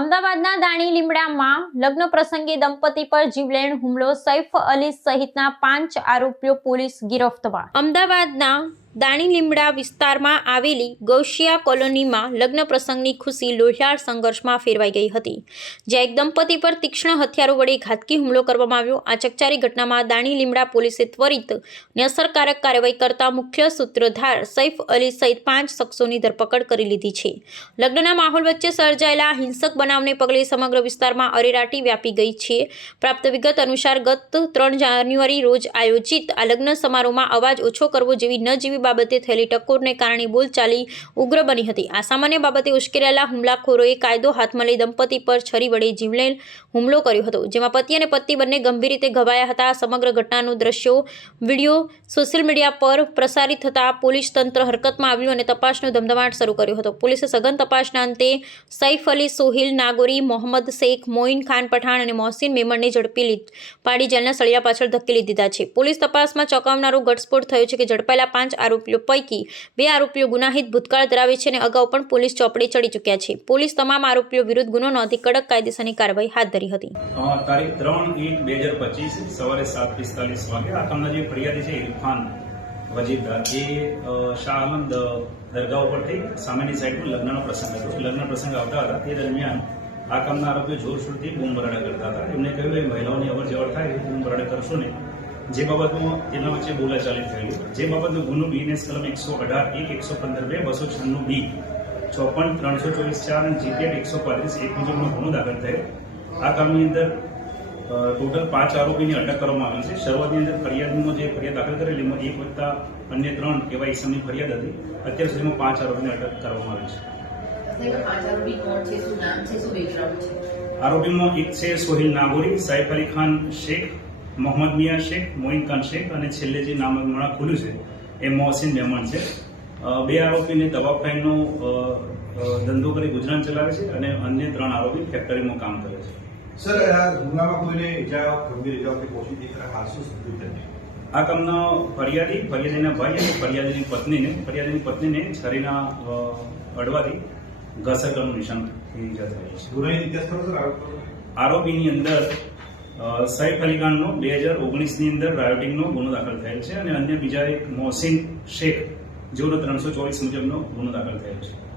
અમદાવાદના દાણી લીમડામાં લગ્ન પ્રસંગે દંપતી પર જીવલેણ હુમલો, સૈફ અલી સહિતના 5 આરોપીઓ પોલીસ ગિરફ્તમાં। અમદાવાદના દાણી લીમડા વિસ્તારમાં આવેલી ગૌશિયા કોલોનીમાં લગ્ન પ્રસંગની ખુશી લોહિયાળ સંઘર્ષમાં ફેરવાઈ ગઈ હતી, જ્યાં એક દંપતી પર તીક્ષ્ણ હથિયારો વડે ઘાતકી હુમલો કરવામાં આવ્યો। આ ચકચારી ઘટનામાં દાણી લીમડા પોલીસે ત્વરિત અને અસરકારક કાર્યવાહી કરતા મુખ્ય સૂત્રધાર સૈફ અલી સહિત 5 શખ્સોની ધરપકડ કરી લીધી છે। લગ્નના માહોલ વચ્ચે સર્જાયેલા હિંસક બનાવને પગલે સમગ્ર વિસ્તારમાં અરેરાટી વ્યાપી ગઈ છે। પ્રાપ્ત વિગત અનુસાર ગત 3 જાન્યુઆરી રોજ આયોજિત આ લગ્ન સમારોહમાં અવાજ ઓછો કરવો જેવી ન જેવી બાબતે થયેલી ટક્કોરને કારણે બોલચાલી ઉગ્ર બની હતી। આ સામાન્ય બાબતે ઉશ્કેરાયેલા હુમલાખોરોએ કાયદો હાથમાં લઈ દંપતી પર છરી વડે જીવલેણ હુમલો કર્યો હતો, જેમાં પતિ અને પત્ની બંને ગંભીર રીતે ઘવાયા હતા। આ સમગ્ર ઘટનાનું દ્રશ્યો વિડીયો સોશિયલ મીડિયા પર પ્રસારિત થતાં પોલીસ તંત્ર હરકતમાં આવ્યું અને તપાસનો ધમધમાટ શરૂ કર્યો હતો। પોલીસે સઘન તપાસના અંતે સૈફ અલી સોહિલ નાગોરી, મોહમ્મદ શેખ, મોઇન ખાન પઠાણ અને મોહસિન મેમણને ઝડપી પાડી જેલના સળિયા પાછળ ધકેલી દીધા છે। પોલીસ તપાસમાં ચોંકાવનારો ઘટસ્ફોટ થયો છે કે ઝડપાયેલા 5 આરોપીઓ પૈકી 2 આરોપીઓ ગુનાહિત ભૂતકાળ ધરાવે છે અને અગાઉ પણ પોલીસ ચોપડે ચડી ચૂક્યા છે। પોલીસ તમામ આરોપીઓ વિરુદ્ધ ગુનો નોંધી કડક કાયદેસરની કાર્યવાહી હાથ ધરી હતી। તારીખ 3/1/2025 સવારે 7:45 વાગે આ કામના જે ફરિયાદી છે ઇરફાન વજીરદાર એ શાહ આલમ દરગાહ ઉપરથી સામેની સાઈડમાં લગ્નનો પ્રસંગ હતો। લગ્ન પ્રસંગ આવતા હતા તે દરમિયાન આ કામના આરોપીઓ જોરશોરથી બૂમ બરાડા કરતા હતા। એમને કહ્યું કે મહિલાઓની અવર જવર થાય બૂમ બરાડા કરશો ને, જે બાબતમાં તેના વચ્ચે બોલાચાલી થયેલી, જે બાબતનો ગુનો બીએનએસ કલમ 118(1), 115(2), 296(b), 54, 324(4) અને જીપીએફ 135(1) મુજબનો ગુનો દાખલ થયો। આ કામની અંદર ટોટલ 5 આરોપીની અટક કરવામાં આવી છે। શરૂઆતની અંદર ફરિયાદમાં જે ફરિયાદ દાખલ કરેલી એમાં 1 વત્તા અન્ય 3 એવા ઇસમની ફરિયાદ હતી। અત્યાર સુધીમાં 5 આરોપીને અટક કરવામાં આવી છે। આરોપીમાં એક છે સોહિલ નાગોરી, સૈફ અલી ખાન શેખ, મોહમ્મદ મિયા શેખ, મોઇન ખાન શેખ અને છેલ્લે જે નામ હમણાં ખુલ્યું છે એ મોહસિન મેમણ છે। 2 આરોપીને દવા ફાઇનનો ધંધો કરી ગુજરાન ચલાવે છે અને અન્ય 3 આરોપી ફેક્ટરીમાં કામ કરે છે। સર, આ હુમલામાં કોઈને ઈજા ગંભીર ઈજાઓ કે પહોંચી હતી ખરા? હાલ શું સ્થિતિ છે? આ કામનો ફરિયાદીના ભાઈ અને ફરિયાદીની પત્નીને છરીના અડવાથી ઘાસરકાનું નિશાન ઈજા થયેલી છે। ગુનાહિત ઇતિહાસ ખરો સર આરોપીની અંદર સૈફ અલી ખાનનો 2019ની અંદર રાયોટિંગનો ગુનો દાખલ થયેલ છે અને અન્ય બીજા એક મોહસિન શેખ જેઓનો 324 મુજબનો ગુનો દાખલ થયેલ છે।